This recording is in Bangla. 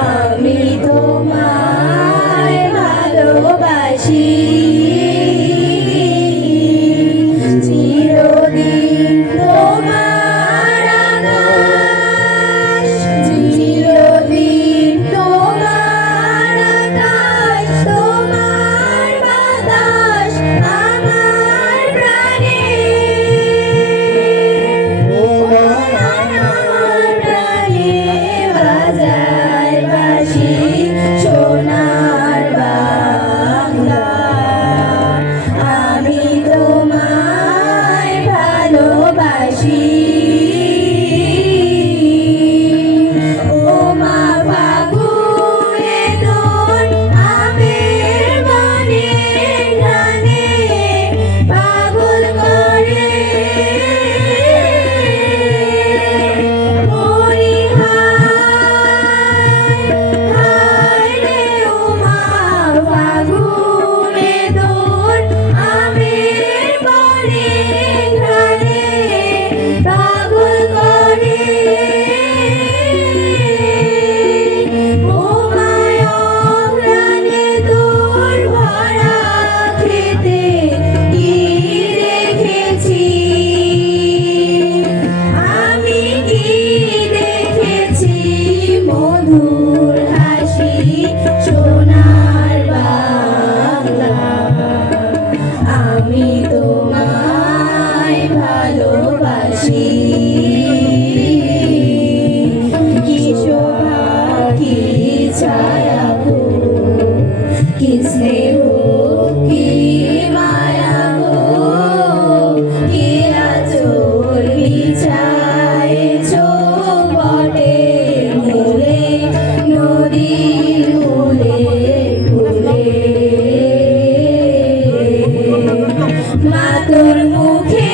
আমি তোমায় ভালোবাসি। তোর মুখের